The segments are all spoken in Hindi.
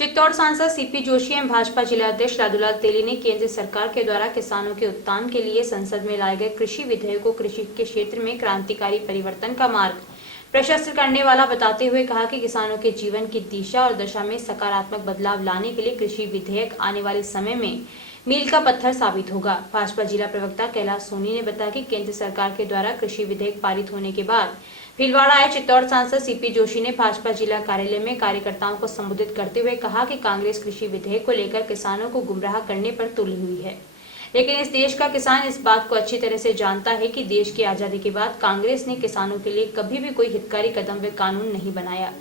चित्तौड़ सांसद सीपी जोशी एवं भाजपा जिलाध्यक्ष लालूलाल तेली ने केंद्र सरकार के द्वारा किसानों के उत्थान के लिए संसद में लाए गए कृषि विधेयक को कृषि के क्षेत्र में क्रांतिकारी परिवर्तन का मार्ग प्रशस्त करने वाला बताते हुए कहा कि किसानों के जीवन की दिशा और दशा में सकारात्मक बदलाव लाने के लिए कृषि विधेयक आने वाले समय में मील का पत्थर साबित होगा। भाजपा जिला प्रवक्ता कैलाश सोनी ने बताया कि केंद्र सरकार के द्वारा कृषि विधेयक पारित होने के बाद भीलवाड़ा आए चित्तौड़ सांसद सीपी जोशी ने भाजपा जिला कार्यालय में कार्यकर्ताओं को संबोधित करते हुए कहा कि कांग्रेस कृषि विधेयक को लेकर किसानों को गुमराह करने पर तुली हुई है, लेकिन इस देश का किसान इस बात को अच्छी तरह से जानता है कि देश की आजादी के बाद कांग्रेस ने किसानों के लिए कभी भी कोई हितकारी कदम व कानून नहीं बनाया।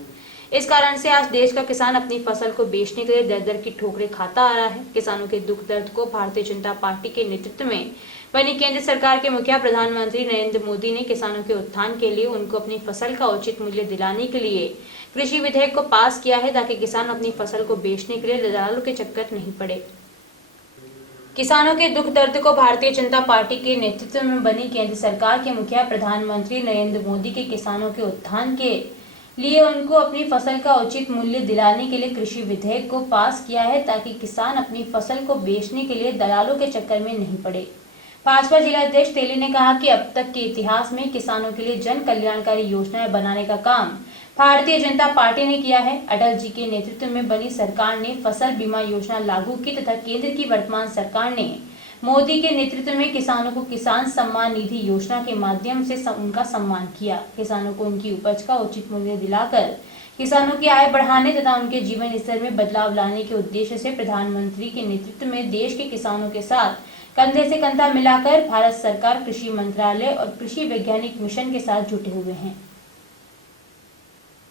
इस कारण से आज देश का किसान अपनी फसल को बेचने के लिए दर दर की ठोकरें खाता आ रहा है। किसानों के दुख दर्द को भारतीय जनता पार्टी के नेतृत्व में बनी केंद्र सरकार के मुखिया प्रधानमंत्री नरेंद्र मोदी ने किसानों के उत्थान के लिए उनको अपनी फसल का उचित मूल्य दिलाने के लिए कृषि विधेयक को पास किया है, ताकि किसान अपनी फसल को बेचने के लिए दलालों के चक्कर नहीं पड़े। किसानों के दुख दर्द को भारतीय जनता पार्टी के नेतृत्व में बनी केंद्र सरकार के मुखिया प्रधानमंत्री नरेंद्र मोदी के किसानों के उत्थान के लिए उनको अपनी फसल का उचित मूल्य दिलाने के लिए कृषि विधेयक को पास किया है, ताकि किसान अपनी फसल को बेचने के लिए दलालों के चक्कर में नहीं पड़े। भाजपा जिलाध्यक्ष तेली ने कहा कि अब तक के इतिहास में किसानों के लिए जन कल्याणकारी योजनाएं बनाने का काम भारतीय जनता पार्टी ने किया है। अटल जी के नेतृत्व में बनी सरकार ने फसल बीमा योजना लागू की तथा केंद्र की वर्तमान सरकार ने मोदी के नेतृत्व में किसानों को किसान सम्मान निधि योजना के माध्यम से उनका सम्मान किया। किसानों को उनकी उपज का उचित मूल्य दिलाकर किसानों की आय बढ़ाने तथा उनके जीवन स्तर में बदलाव लाने के उद्देश्य से प्रधानमंत्री के नेतृत्व में देश के किसानों के साथ कंधे से कंधा मिलाकर भारत सरकार कृषि मंत्रालय और कृषि वैज्ञानिक मिशन के साथ जुटे हुए हैं।